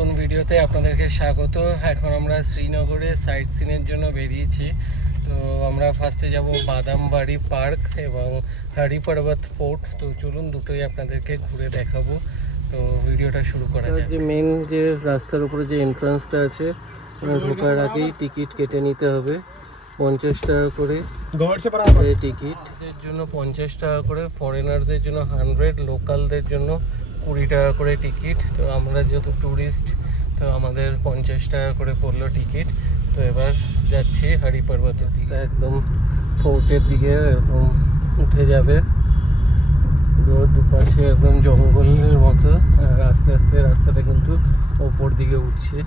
নতুন ভিডিওতে আপনাদেরকে স্বাগত। এখন আমরা শ্রীনগরে সাইট সিনের জন্য বেরিয়েছি। তো আমরা ফার্স্টে যাব বাদামবাড়ি পার্ক এবং হরি পর্বত ফোর্ট। তো চলুন দুটোই আপনাদেরকে ঘুরে দেখাবো। তো ভিডিওটা শুরু করা যাক। যে মেন যে রাস্তার উপরে যে এন্ট্রান্সটা আছে, ঢোকার আগেই টিকিট কেটে নিতে হবে 50 টাকা করে টিকিট। এর জন্য 50 টাকা করে, ফরেনারদের জন্য 100, লোকালদের জন্য 20 টাকা করে টিকিট। তো আমরা যেহেতু ট্যুরিস্ট, তো আমাদের 50 টাকা করে পড়লো টিকিট। তো এবার যাচ্ছি হরি পর্বতের দিকে, একদম ফোর্টের দিকে এরকম উঠে যাবে। দুপাশে একদম জঙ্গলের মতো, আর আস্তে আস্তে রাস্তাটা কিন্তু ওপর দিকে উঠছে।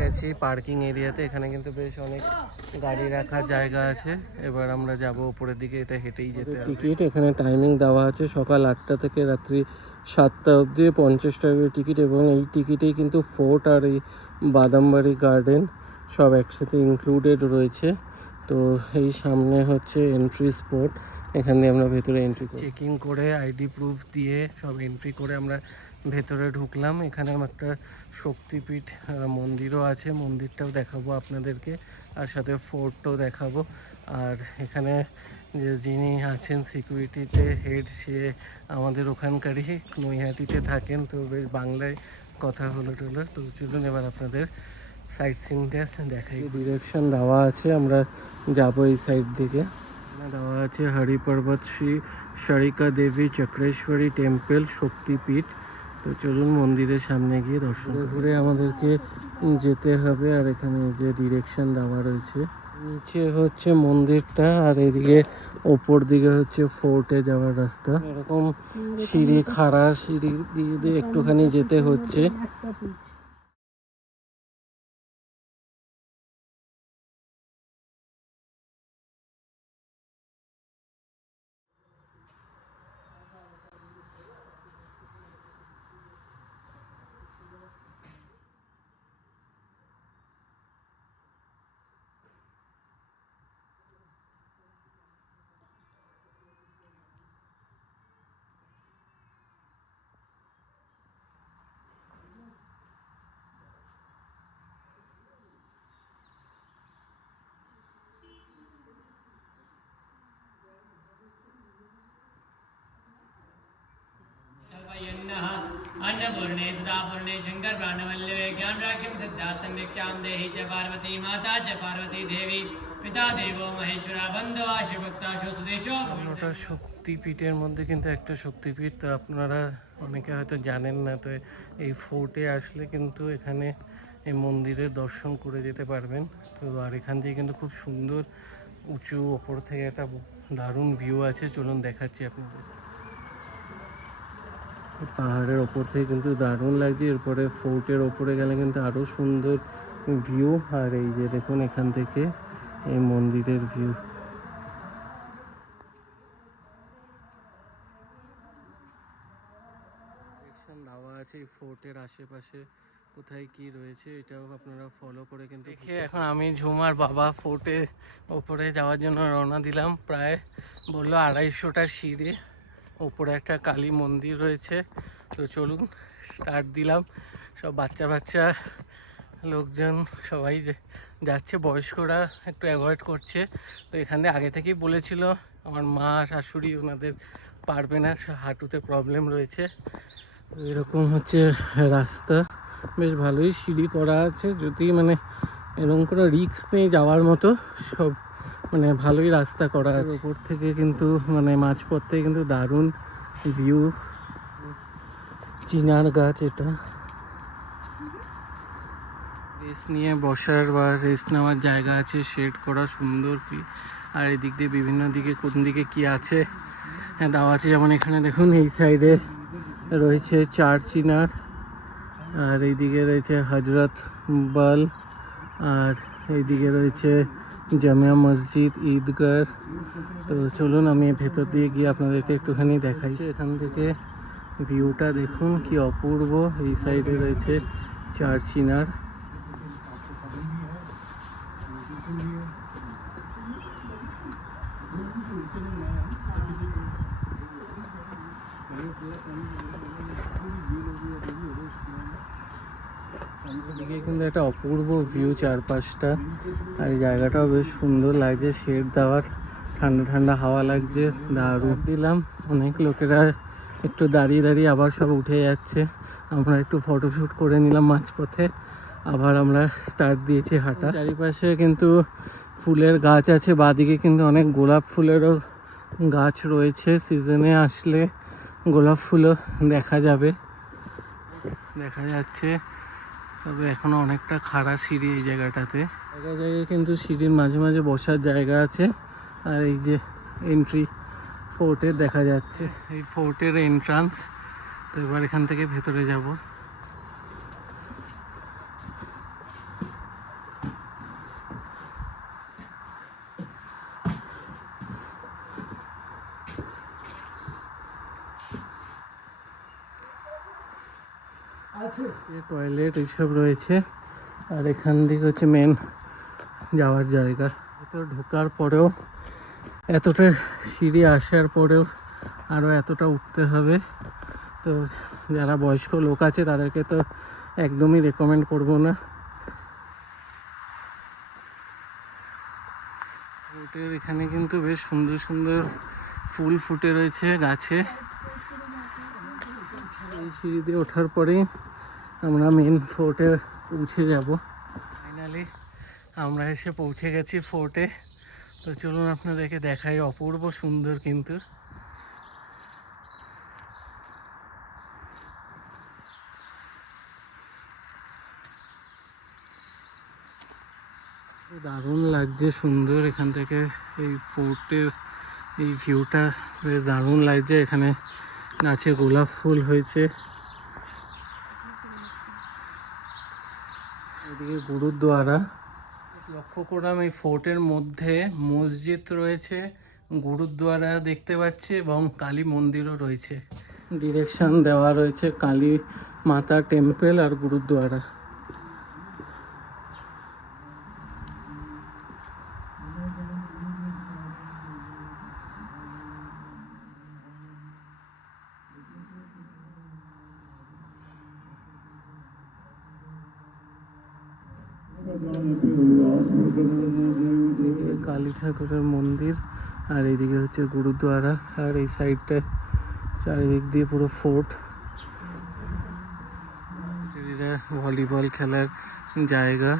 গেছি পার্কিং এরিয়াতে, এখানে কিন্তু বেশ অনেক গাড়ি রাখার জায়গা আছে। এবার আমরা যাব উপরের দিকে, এটা হেঁটেই যেতে হবে। টিকিট এখানে টাইমিং দেওয়া আছে সকাল 8টা থেকে রাত্রি 7টা অবধি, 50 টাকার টিকিট। এবং এই টিকিটেই কিন্তু ফোর্ট আর এই বাদামবাড়ি গার্ডেন সব একসাথে ইনক্লুডেড রয়েছে। তো এই সামনে হচ্ছে এন্ট্রি স্পট, এখান দিয়ে আমরা ভেতরে এন্ট্রি চেকিং করে আইডি প্রুফ দিয়ে সব এন্ট্রি করে আমরা ভেতরে ঢুকলাম। এখানে একটা শক্তিপীঠ মন্দিরও আছে, মন্দিরটাও দেখাবো আপনাদেরকে, আর সাথে ফোর্টও দেখাবো। আর এখানে যে যিনি আছেন সিকিউরিটিতে হেড, সে আমাদের ওখানকারই, নৈহাটিতে থাকেন। তো বেশ বাংলায় কথা হলো টলো। তো চলুন এবার আপনাদের সাইট সিনটা দেখাই। ডিরেকশন দেওয়া আছে, আমরা যাবো এই সাইড দিকে। দেওয়া আছে হরি পর্বত শ্রী সারিকা দেবী চক্রেশ্বরী টেম্পল শক্তিপীঠ। তো চলুন মন্দিরের সামনে গিয়ে দর্শন করে আমাদেরকে যেতে হবে। আর এখানে যে ডিরেকশন দেওয়া রয়েছে, নিচে হচ্ছে মন্দিরটা, আর এদিকে ওপর দিকে হচ্ছে ফোর্টে যাওয়ার রাস্তা। এরকম সিঁড়ি, খাড়া সিঁড়ি দিয়ে একটুখানি যেতে হচ্ছে। अन्नपूर्णे सदापूर्णे शंकर प्राणवल्लभे ज्ञानराज्ञं सिद्धार्थं भिक्षां देहि च पार्वती माता च पार्वती देवी पिता देवो महेश्वरा बन्धु आशु भक्ताशु सुदेशो। ওটা শক্তিপীঠের মধ্যে কিন্তু একটা শক্তিপীঠ, তো আপনারা অনেকে হয়তো জানেন না। তো এই ফোর্টে আসলে কিন্তু এখানে এই মন্দিরের দর্শন করে যেতে পারবেন। তো আর এখান থেকে কিন্তু খুব সুন্দর উঁচু ওপর থেকে একটা দারুণ ভিউ আছে, চলুন দেখাচ্ছি আপনাদের। পাহাড়ের ওপর থেকে কিন্তু দারুণ লাগছে। এরপরে ফোর্টের ওপরে গেলে কিন্তু আরও সুন্দর ভিউ। আর এই যে দেখুন এখান থেকে এই মন্দিরের ভিউ। দেওয়া আছে এই ফোর্টের আশেপাশে কোথায় কি রয়েছে, এটাও আপনারা ফলো করে কিন্তু দেখে। এখন আমি ঝুমার বাবা ফোর্টে ওপরে যাওয়ার জন্য রওনা দিলাম। প্রায় বললো 250টা সিঁড়ি, ওপরে একটা কালী মন্দির রয়েছে। তো চলুন স্টার্ট দিলাম। সব বাচ্চা বাচ্চা লোকজন সবাই যাচ্ছে, বয়স্করা একটু অ্যাভয়েড করছে। তো এখানে আগে থেকেই বলেছিল আমার মা শাশুড়ি, ওনাদের পারবে না, হাঁটুতে প্রবলেম রয়েছে। এরকম হচ্ছে রাস্তা, বেশ ভালোই সিঁড়ি করা আছে, যদি মানে এরকম কোনো রিস্ক নেই যাওয়ার মতো, সব মানে ভালোই রাস্তা করা আছে। উপর থেকে কিন্তু মানে মাঝপথ থেকে কিন্তু দারুণ ভিউ। চিনার গাছ, এটা রেস্ট নিয়ে বসার বা রেস্ট নেওয়ার জায়গা আছে, শেড করা সুন্দর কি। আর এদিক দিয়ে বিভিন্ন দিকে কোন দিকে কি আছে হ্যাঁ দেওয়া আছে। যেমন এখানে দেখুন এই সাইডে রয়েছে চার চিনার, আর এইদিকে রয়েছে হজরত বল, আর এইদিকে রয়েছে জামিয়া মসজিদ, ঈদগাহ। তো চলুন আমি ভেতর দিয়ে গিয়ে আপনাদেরকে একটুখানি দেখাই। এখান থেকে ভিউটা দেখুন কি অপূর্ব। এই সাইডে রয়েছে চার চিনার। এদিকে কিন্তু একটা অপূর্ব ভিউ চারপাশটা, আর এই জায়গাটাও বেশ সুন্দর লাগছে, শেড দেওয়ার, ঠান্ডা ঠান্ডা হাওয়া লাগছে, দারুণ দিলাম। অনেক লোকেরা একটু দাঁড়িয়ে দাঁড়িয়ে আবার সব উঠে যাচ্ছে, আমরা একটু ফটোশ্যুট করে নিলাম মাঝপথে, আবার আমরা স্টার্ট দিয়েছি হাঁটা। চারিপাশে কিন্তু ফুলের গাছ আছে, বাদিকে কিন্তু অনেক গোলাপ ফুলেরও গাছ রয়েছে, সিজনে আসলে গোলাপ ফুলও দেখা যাবে, দেখা যাচ্ছে। তবে এখনো অনেকটা খাড়া সিঁড়ি এই জায়গাটাতে, জায়গায় জায়গায় কিন্তু সিঁড়ির মাঝে মাঝে বসার জায়গা আছে। আর এই যে এন্ট্রি ফোর্টের দেখা যাচ্ছে, এই ফোর্টের এন্ট্রান্স। তো এবার এখান থেকে ভেতরে যাব। যে টয়লেট এইসব রয়েছে, আর এখান থেকে হচ্ছে মেন যাওয়ার জায়গা। ভেতর ঢোকার পরেও এতটা সিঁড়ি আসার পরেও আরও এতটা উঠতে হবে, তো যারা বয়স্ক লোক আছে তাদেরকে তো একদমই রেকমেন্ড করব না। ফোর্টের এখানে কিন্তু বেশ সুন্দর সুন্দর ফুল ফুটে রয়েছে গাছে। এই সিঁড়ি দিয়ে ওঠার পরেই আমরা মেন ফোর্টে পৌঁছে যাব। ফাইনালি আমরা এসে পৌঁছে গেছি ফোর্টে। তো চলুন আপনাদেরকে দেখাই, অপূর্ব সুন্দর কিন্তু। দারুণ লাগছে, সুন্দর এখান থেকে এই ফোর্টের এই ভিউটা বেশ দারুণ লাগছে। এখানে গাছে গোলাপ ফুল হয়েছে, এদিকে গুরুদ্বারা লক্ষ্য করলাম। এই ফোর্টের মধ্যে মসজিদ রয়েছে, গুরুদ্বারা দেখতে পাচ্ছি এবং কালী মন্দিরও রয়েছে। ডিরেকশন দেওয়া রয়েছে কালী মাতা টেম্পল আর গুরুদ্বারা। কালী ঠাকুরের মন্দির, আর এইদিকে হচ্ছে গুরুদ্বারা, আর এই সাইডটা চারিদিক দিয়ে পুরো ফোর্ট। এটা ভলিবল খেলার জায়গা,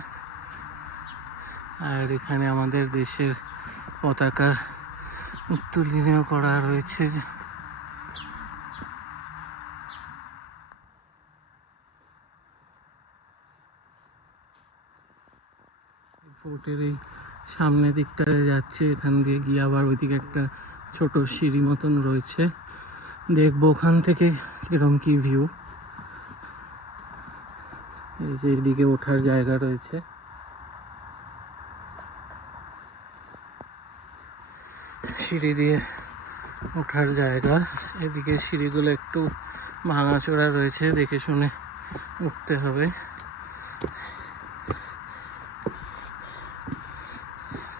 আর এখানে আমাদের দেশের পতাকা উত্তোলনীয় করা রয়েছে। ফোর্টের এই সামনের দিকটা যাচ্ছে, এখান দিয়ে গিয়ে আবার ওইদিকে একটা ছোট সিঁড়ি মতন রয়েছে, দেখবো ওখান থেকে কিরকম কি ভিউ। এই যে এইদিকে ওঠার জায়গা রয়েছে, সিঁড়ি দিয়ে ওঠার জায়গা। এদিকে সিঁড়িগুলো একটু ভাঙাচোরা রয়েছে, দেখে শুনে উঠতে হবে।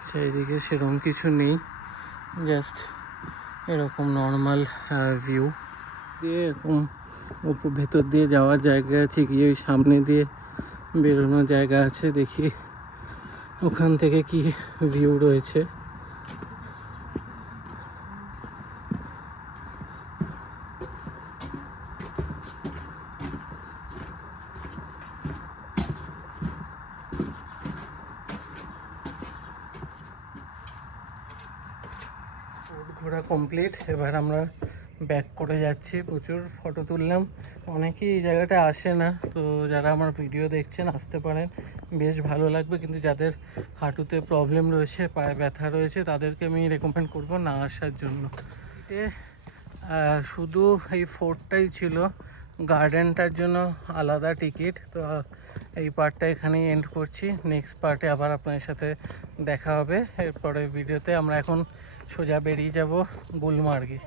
চারিদিকে সেরকম কিছু নেই, জাস্ট এরকম নর্মাল ভিউ দিয়ে এরকম ভেতর দিয়ে যাওয়ার জায়গা আছে, গিয়ে ওই সামনে দিয়ে বেরোনোর জায়গা আছে। দেখি ওখান থেকে কি ভিউ রয়েছে। ঘোরা কমপ্লিট, এবার আমরা ব্যাক করে যাচ্ছি। প্রচুর ফটো তুললাম, অনেকেই এই জায়গাটা আসে না, তো যারা আমার ভিডিও দেখছেন আসতে পারেন, বেশ ভালো লাগবে। কিন্তু যাদের হাঁটুতে প্রবলেম রয়েছে, পায়ে ব্যথা রয়েছে, তাদেরকে আমি রেকমেন্ড করব না আসার জন্য। শুধু এই ফোর্টটাই ছিল, গার্ডেনটার জন্য আলাদা টিকিট। তো এই পার্টটা এখানেই এন্ড করছি, নেক্সট পার্টে আবার আপনাদের সাথে দেখা হবে এরপরে ভিডিওতে। আমরা এখন সোজা বেরিয়ে যাব গুলমার্গে।